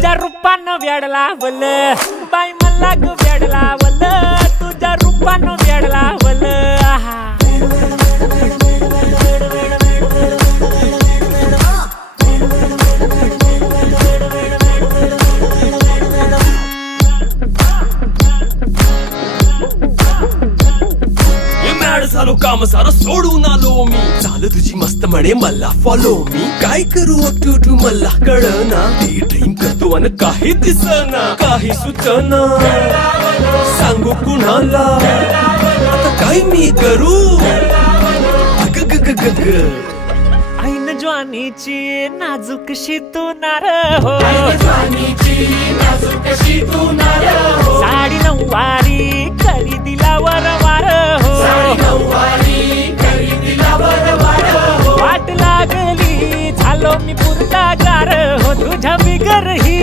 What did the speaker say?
तुझ्या रूपानं वेड लावलं बाई मला ग वेड लावलं तुझ्या रूपानं वेड लावलं झालो काम सारं सोडून आलो मी चाल तुझी मस्त म्हणे मला फॉलो मी काय करू अटू मला कळना ते ड्रीम करतो आणि काही दिसना काही सुचना सांगू कुणाला आता काय मी करू ऐन ज्वानीची नाजूकशी तू नार हो साडी नऊवारी करी दिला वरवार हो वाट लागली झालो मी पुरता गार हो तुझ्या बिगर ही